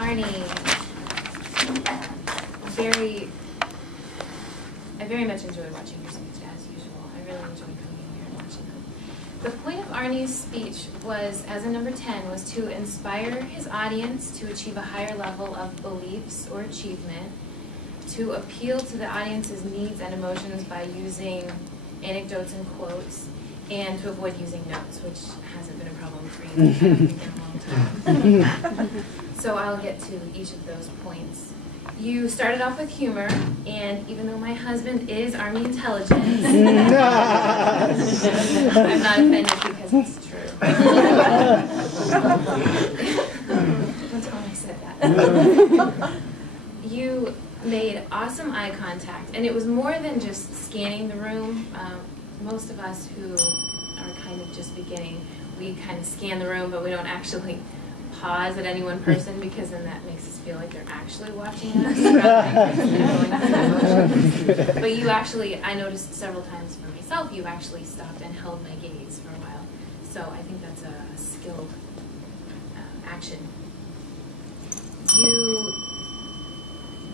Arnie, I very much enjoyed watching your speech as usual. I really enjoyed coming in here and watching them. The point of Arnie's speech was, as a number 10, was to inspire his audience to achieve a higher level of beliefs or achievement, to appeal to the audience's needs and emotions by using anecdotes and quotes, and to avoid using notes, which hasn't been a problem for you, I don't think, in a long time. So I'll get to each of those points. You started off with humor, and even though my husband is Army intelligence, I'm not offended because it's true. Don't tell him I said that. You made awesome eye contact, and it was more than just scanning the room. Most of us who are kind of just beginning, we kind of scan the room, but we don't actually pause at any one person, because then that makes us feel like they're actually watching us rather than going through the motions. But you actually, I noticed several times for myself, you actually stopped and held my gaze for a while. So I think that's a skilled action.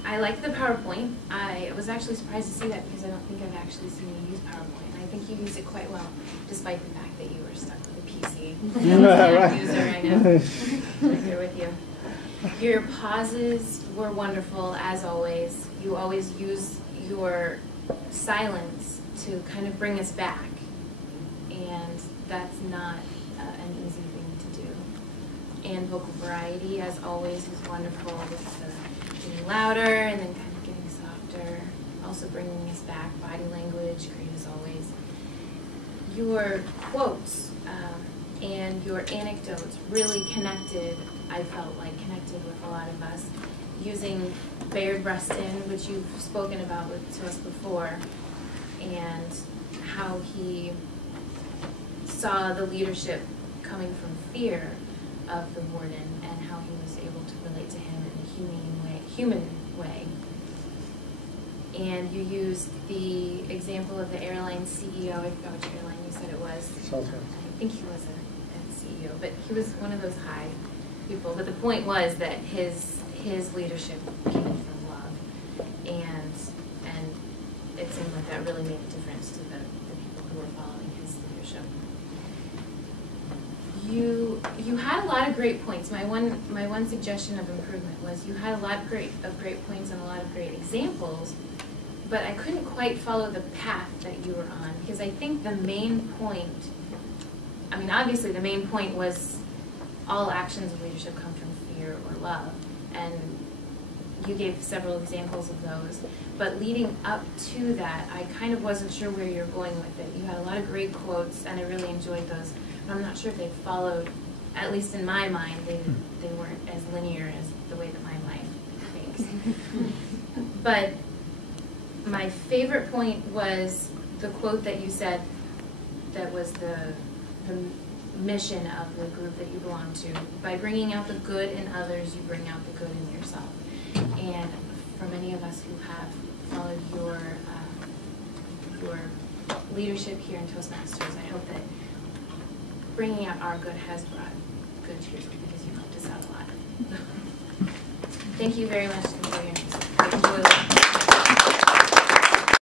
I liked the PowerPoint. I was actually surprised to see that, because I don't think I've actually seen you use PowerPoint. And I think you use it quite well, despite the fact that you were stuck with a PC. Right. User, I know. Right there with you. Your pauses were wonderful, as always. You always use your silence to kind of bring us back. And that's not an easy thing to do. And vocal variety, as always, was wonderful, with the getting louder and then kind of getting softer, also bringing us back. Body language, great as always. Your quotes and your anecdotes really connected, I felt like connected with a lot of us, using Bayard Rustin, which you've spoken about to us before, and how he saw the leadership coming from fear of the warden, and how he was able to relate to him in a human way. And you used the example of the airline CEO. I forgot which airline you said it was. I think he was a CEO, but he was one of those high people. But the point was that his leadership came from love, and it seemed like that really made a difference to the people who were following his leadership. You had a lot of great points. My one suggestion of improvement was you had a lot of great points and a lot of great examples, but I couldn't quite follow the path that you were on, because I think the main point, I mean, obviously the main point was all actions of leadership come from fear or love, and you gave several examples of those. But leading up to that, I kind of wasn't sure where you were going with it. You had a lot of great quotes, and I really enjoyed those. I'm not sure if they followed, at least in my mind, they weren't as linear as the way that my mind thinks. But my favorite point was the quote that you said that was the mission of the group that you belong to. By bringing out the good in others, you bring out the good in yourself. And for many of us who have followed your leadership here in Toastmasters, I hope that bringing out our good has brought good to yourself, because you helped us out a lot. Thank you very much. Enjoy your